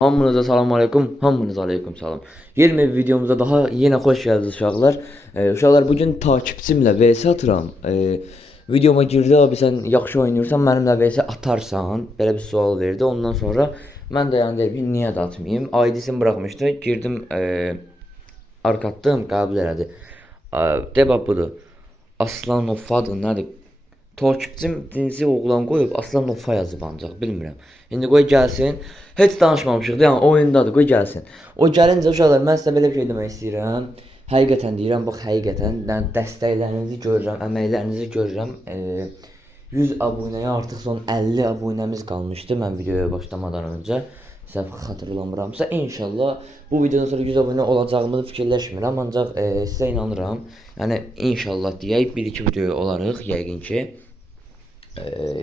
Hamınıza salam aleyküm, hamınıza aleyküm salam. Yeni bir videomuza daha yine hoş geldiniz uşaqlar. Uşaqlar bugün takipçimlə vs atıram. Videoma girdi abi sen yaxşı oynayırsan mənimlə vs atarsan. Belə bir sual verdi. Ondan sonra mən də yəni dedim niyə də atmayayım. ID'sini buraxmışdı. Girdim arkatdım qəbul elədi. Debab budur. Aslanov adı nədir? Takipçim dinci oğlan qoyub Aslan Nofa yazıb ancaq bilmirəm. İndi qoy gəlsin. Heç danışmamışıq da, yəni oyundadır, qoy gəlsin. O gəlincə uşaqlar mən sizə belə bir şey demək istəyirəm. Həqiqətən deyirəm, bax həqiqətən yəni dəstəklərinizi görürəm, əməklərinizi görürəm. 100 abunəyə artıq son 50 abunəmiz qalmışdı mən videoya başlamadan öncə. Səhv xatırlamıramsa, inşallah bu videodan sonra 100 abunə olacağımı fikirləşmirəm, ancaq sizə inanıram. Yəni inşallah deyək, 1-2 videoya olarıq yəqin ki.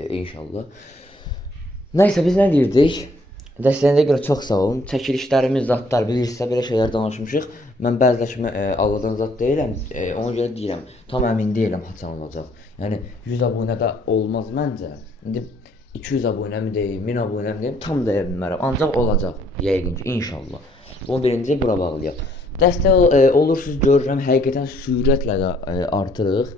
İnşallah. Nəysə biz nə deyirdik? Dəstəyinizə görə çox sağ olun. Çəkilişlərimiz, zatlar bilirsinizsə belə şeylər danışmışıq. Mən bəziləşmə Allahdan zat deyirəm. Ona görə deyirəm, tam əmin deyiləm haçan olacaq. Yəni 100 abunədə olmaz məncə. İndi 200 abunəmi deyim, 1000 abunəmi deyim, tam deyə bilmərəm. Ancaq olacaq yəqin ki, inşallah. Bunu birinci bura bağlayaq. Dəstək olursunuz görürəm, həqiqətən sürətlə də artırıq.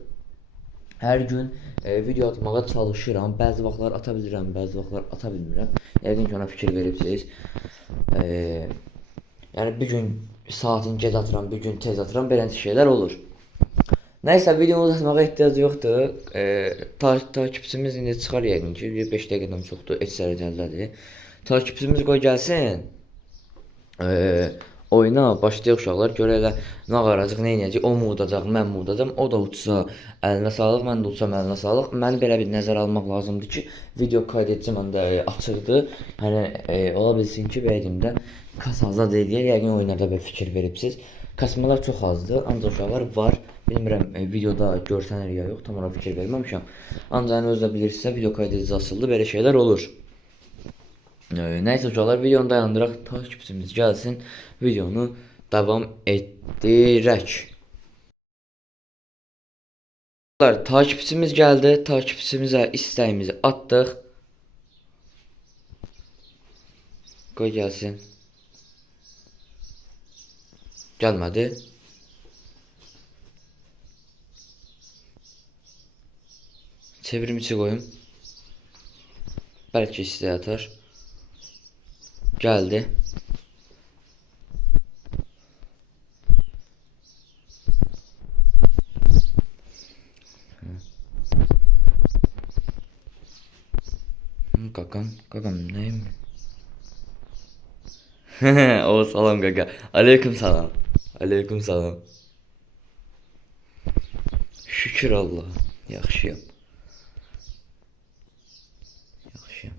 Hər gün video atmağa çalışıram. Bəzi vaxtlar ata bilirəm, bəzi vaxtlar ata bilmirəm. Yəqin ki, ona fikir veribsiniz. Yəni bir gün saatini gec atıram, bir gün tez atıram, belə şeylər olur. Nəysə videomuzu atmağa ehtiyac yoxdur. Takipçimiz indi çıxar yəqin ki, 5 dəqiqədən çoxdur, əksəriyyətlədir. Takipçimiz qoy gəlsin. Oyuna başlayaq uşaqlar. Görə elə nə qaracıq, nə edəcək, o mu udacaq, mən mi udacam, o da uçsa əlinə sağlıq, mən də uçsam əlinə sağlıq. Məni belə bir nəzər almaq lazımdır ki, video kaydedici məndə açıqdır. Hani ola bilsin ki, bəyədimdə kasa azad eləyər, yəqin oyunlarda bir fikir veribsiz. Kasmalar çox azdır, ancaq uşaqlar var. Bilmirəm videoda görsənir ya yox, tam ona fikir verməmişəm. Ancaq özü də bilirsinizsə, video kaydedici açıldı, belə şeylər olur. Nəysə uşaqlar, videonu dayandıraq, takipçimiz gəlsin, videonu davam etdirək. Takipçimiz gəldi, takipçimizə istəyimizi atdıq. Qoy gəlsin. Gəlmədi. Çevrimiçi qoyum. Bəlkə istəyə atar. Geldi. Kakam neyim? O salam kaka. Aleyküm salam. Aleyküm salam. Şükür Allah. Yaxşıyam. Yaxşıyam.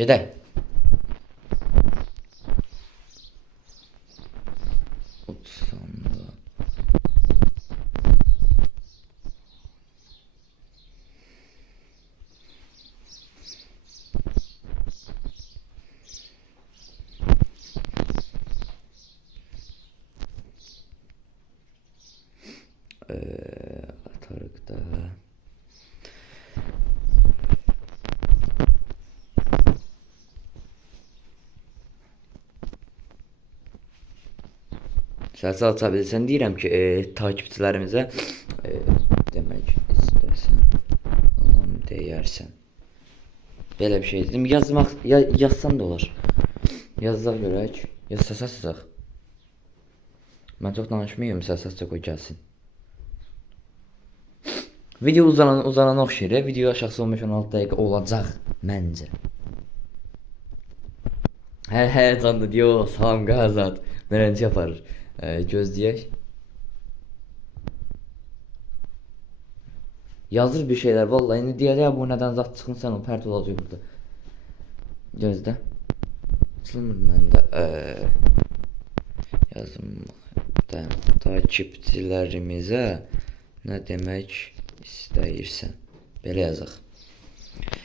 Gedək. Atarıq da. Səsi aça bilsən deyirəm ki, takipçilərimizə demək istəsən alam deyərsən. Belə bir şey dedim. Yazsam da olur. Yazsaq görək. Yazsaq sızaq. Mən çox danışmayayım, səsəcə qoy gəlsin. Video uzanan oxşayır. Video aşağısı 15-16 dəqiqə olacaq məncə. Hə canlı diyor. Salam Qazad. Nərənci yaparır. Gözləyək. Yazır bir şeyler vallahi. İndi deyəcək bu nədən zat çıxın sən o pərt olacaq burada. Gözlə. Açılmır məndə. Yazım takipçilərimizə nə demək istəyirsən? Belə yazaq.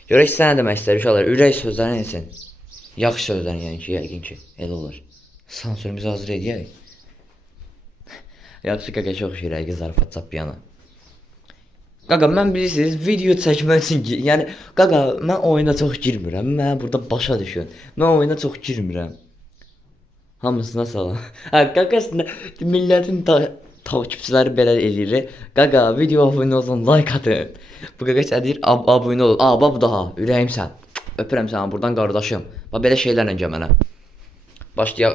Görək sizə nə demək istəyir uşaqlar. Ürək sözləri nesin? Yaxşı sözlər yəni ki, yəqin ki, elə olur. Sansürümüzü hazır edək. Yaxşı qaqa çox şirək zarafat çap yana. Qaqa mən bilirsiniz video çəkmək üçün yəni qaqa mən oyuna çox girmirəm. Mən burada başa düşün. Mən oyuna çox girmirəm. Hamısına salam. Hə qaqa millətin takipçiləri belə eləyir. Qaqa video abunə olun, like atın. Bu qaqa deyir abunə ol. Bax bu daha ürəyimsən. Öpürəm səni buradan qardaşım. Bax belə şeylərlə gəl mənə. Başlayaq.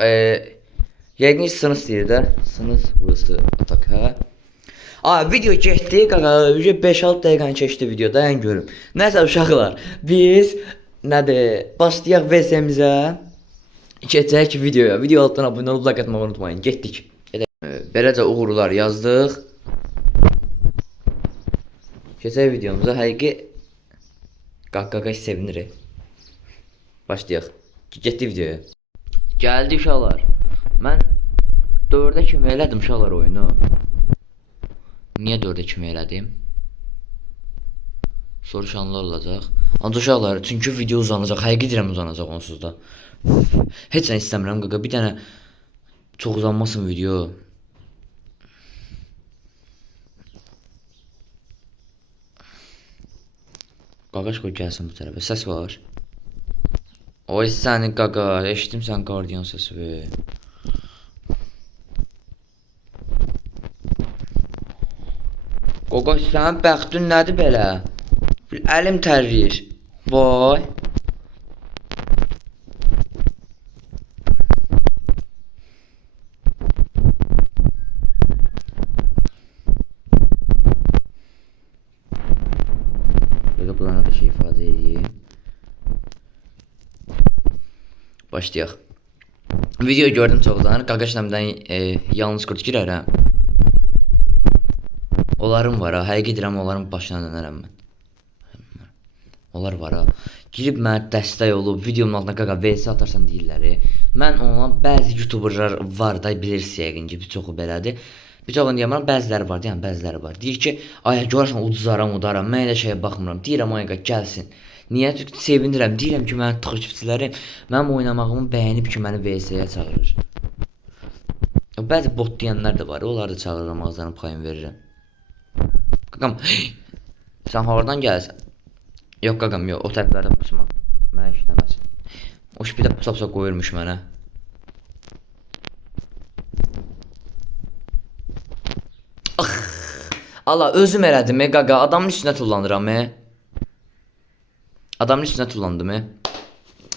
Yəqin sınıf deyir də. Sınıf burası atak hə. Video getdi qaqa. 5-6 dəqiqəni keçdi videoda, ən görüm. Nəsə uşaqlar, biz nədir? Başlayaq VS-imizə. Keçək videoya. Video altdan abunə olub like atmağı unutmayın. Getdik. Beləcə uğurlar yazdıq. Keçək videomuza. Həqiqi qaqa sevinir. Başlayaq. Getdik videoya. Gəldi uşaqlar. Mən 4-ə kimi elədim uşaqlar oyunu. Niyə 4-ə kimi elədim? Soruşanlar olacaq. Ancaq uşaqlar, çünki video uzanacaq. Həqiqi deyirəm uzanacaq onsuz da. Heç nə istəmirəm qaqa. Bir dənə çox uzanmasın video. Qaqaş qoy gəlsin bu tərəfə. Səs var. Oy səni qaqa, eşitdim sən qardiyan səsi be. Qaqaş sənin bəxtin nədir belə? Əlim tərləyir. Vay. Qaqa burana da şey ifadə edeyim. Başlayaq. Video gördüm çoxdan. Qaqaşla yalnız qurt girərəm. Onların var ha. Həqiqi deyirəm onların başına dönərəm mən. Onlar var ha. Girib mənə dəstək olub videonun altına qaqa VS atarsan deyirlər. Mən ona bəzi youtuberlar var da bilirsiniz yəqin ki, bir çoxu belədir. Bir çoxunu deyirəm, bəziləri var, deyəm, bəziləri var. Deyir ki, ay görürsən udaram. Mən elə şeyə baxmıram. Deyirəm ay qaqa gəlsin. Niyə? Çünki sevinirəm. Deyirəm ki, mənim takipçilərim mənim oynamağımı bəyənib ki, məni VS-yə çağırır. Bəzi bot deyənlər də var. Onları da çağırıram, ağızlarını payın verirəm. Qaqam, sən haradan gəlsən? Yox qaqam, yox, o tərəflərdə pusma. Mənə işləməz. O bir də pusa qoyurmuş mənə. Allah, özüm elədim qaqa, adamın üstünə tullanıram. Adamın üstünə tullandım.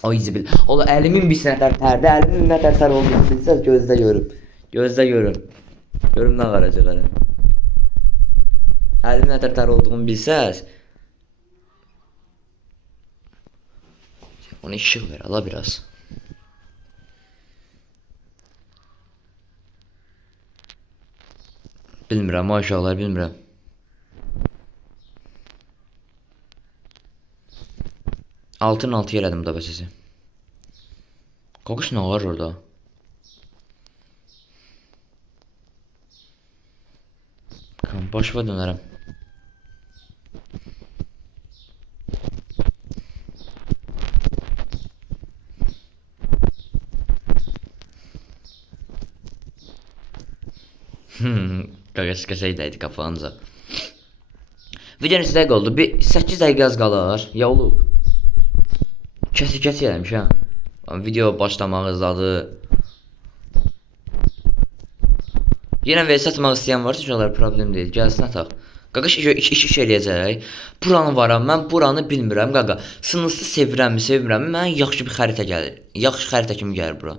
Ay zibil. Ola əlimin bir nətər tərdə, əlimin nətər tər olduğunu bilsəz gözdə görün. Gözdə görün. Görün nə qaracıq hələ. Əlimin nətər tər olduğunu bilsəz. Ona işıq ver, ala biraz. Bilmirəm, maşallah, bilmirəm. Altın altı elədim da sizi. Qoquş nə var orada? Başıma dönərəm. Qaqaş qəşəydəydi qafanca. Videonun sizə dəqiq oldu. Bir 8 dəqiqə az qalar. Ya olub? Kəsi eləmişəm. Video başlamaq hızladı. Yenə VS atmaq istəyən varsa uşaqlar problem deyil. Gəlsin ataq. Qaqaş iş eləyəcək. Buranı varam. Mən buranı bilmirəm qaqa. Sınırsız sevirəmmi, sevmirəmmi? Mənə yaxşı bir xəritə gəlir. Yaxşı xəritə kimi gəlir bura.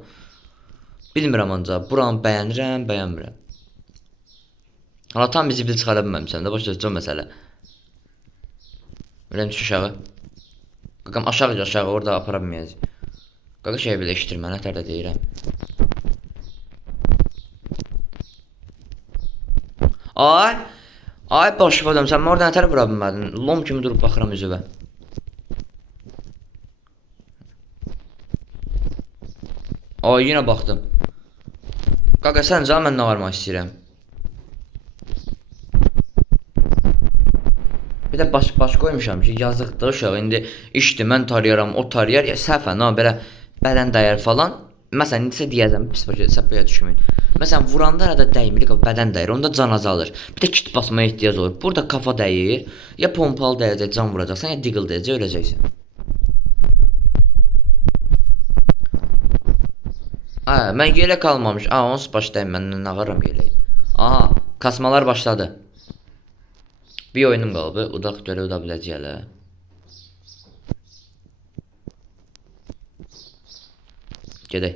Bilmirəm ancaq. Buranı bəyənirəm, bəyənmirəm. Hala tam bizi bil çıxara bilməmişsən də. Başlayacaq məsələ. Öləm düş aşağı. Qaqam aşağı orada apara bilməyəcək. Qaqa şey belə işitir mənə tərdə deyirəm. Ay başıva dönüm, sən orada nətər vura bilmədin? Lom kimi durub baxıram üzüvə. Ay yenə baxdım. Qaqa sən can mən nə varmaq istəyirəm. Bir də baş qoymuşam ki yazıqdır uşaq, indi işdir, mən tarayaram, o tarayar, ya səhvən ha belə bədən dəyər falan. Məsələn, necə deyəcəm, pis başa səpəyə düşməyin. Məsələn, vuranda da dəymir, bədən dəyir, onda can azalır. Bir də kit basmaya ehtiyac olur. Burada kafa dəyir, ya pompalı dəyəcək, can vuracaqsan, ya deagle dəyəcək, öləcəksən. Mən yelək almamış. Onsuz başlayayım, mən nağaram yeleği. Aha, kasmalar başladı. Bir oyunum qaldı, udaq görə uda biləcəklər. Gedək.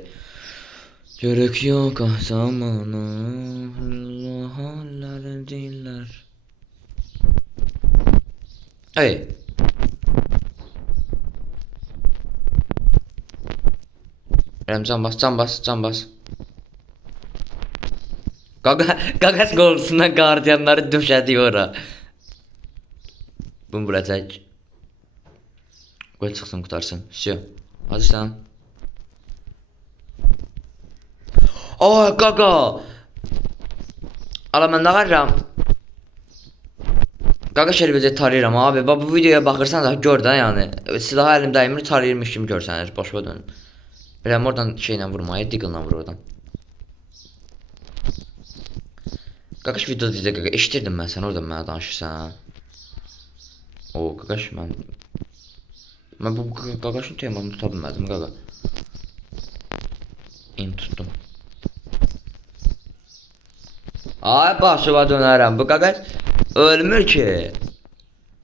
Gerek yok zamana, hallerin diller. Hey. Can bas. Gagas korkusundan gardiyanları döşədi ora. Bunu bura çək. Qoy çıxsın, qutarsın. Всё. Hazırsan? Qaqa. Ala mən nağarram. Qaqa şərbəzə tarayıram abi. Bu videoya baxırsan da gör də yəni. Silahı əlimdə əmri tarayırmış kimi görsənir. Başa dönün. Biləm oradan şeylə vurmaya, deagle-la vur oradan. Qaqaş video deyəcək qaqa. Eşitirdim mən sən oradan mənə danışırsan. Qaqaş mən bu qaqaşın temasını tuta bilmədim qaqa. Tuttum. Ay başıma dönərəm. Bu qaqaş ölmür ki.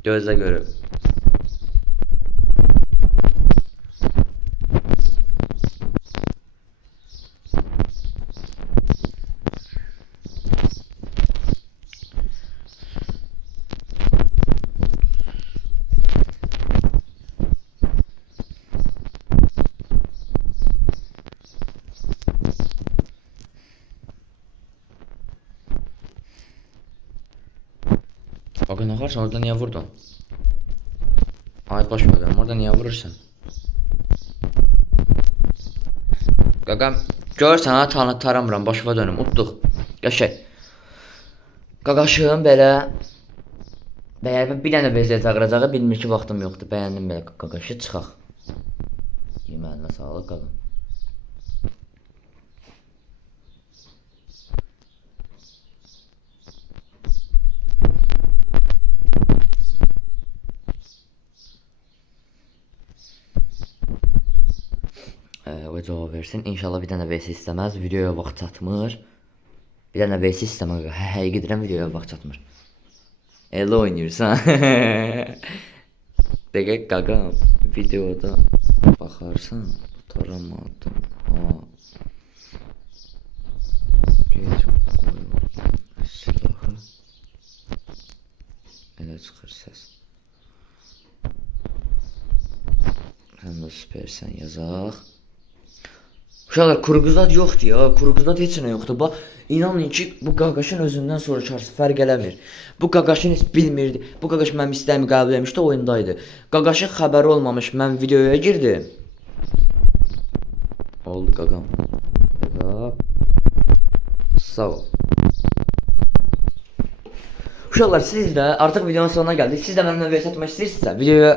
Gözlə görüb. Bakın ne varsa orada niye vurdun? Ay boş ver, orada niye vurursun? Qaqam görsən ha taramıram, başıma dönüm, utduq. Qəşəng. Qaqaşığım belə bir dənə bezə çağıracağı bilmir ki vaxtım yoxdur. Bəyəndim belə qaqaşı çıxaq. Yeməlinə sağlıq qaqam. Və cavab versin. İnşallah bir dənə VS istəməz. Videoya vaxt çatmır. Bir dənə VS istəmək. Həqiqi deyirəm, videoya vaxt çatmır. Elə oynayırsan. Dəqiq qaqam. Videoda baxarsan. Taramadım. Gec qoyuldum silahı. Elə çıxır səs. Həm də süpersən yazaq. Uşaqlar kurguzat yoxdur ya, kurguzat heç nə yoxdur. Bax, inanın ki, bu qaqaşın özündən soruşarsın, fərq eləmir. Bu qaqaşın heç bilmirdi. Bu qaqaş mənim istəyimi qəbul etmişdi, oyundaydı. Qaqaşın xəbəri olmamış, mən videoya girdim. Oldu qaqam. Sağ ol. Uşaqlar, siz də artıq videonun sonuna gəldik. Siz də mənimlə VS atmaq istəyirsinizsə, videoya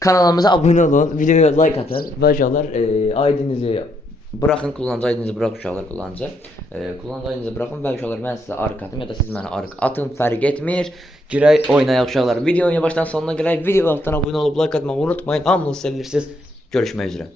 kanalımıza abunə olun, videoya like atın və uşaqlar aidinizi bırakın, kullanıcı aidinizi bırak uşaqlar kullanıcı. Kullanıcı aidinizi bırakın və uşaqlar mən sizə arıq atım ya da siz mənə arıq atın, fərq etmir. Girək oynayaq uşaqlar. Videonun yavaşdan sonuna gələk. Video altına abunə olub like atmağı unutmayın. Hamınızı sevilirsiniz. Görüşmək üzrə.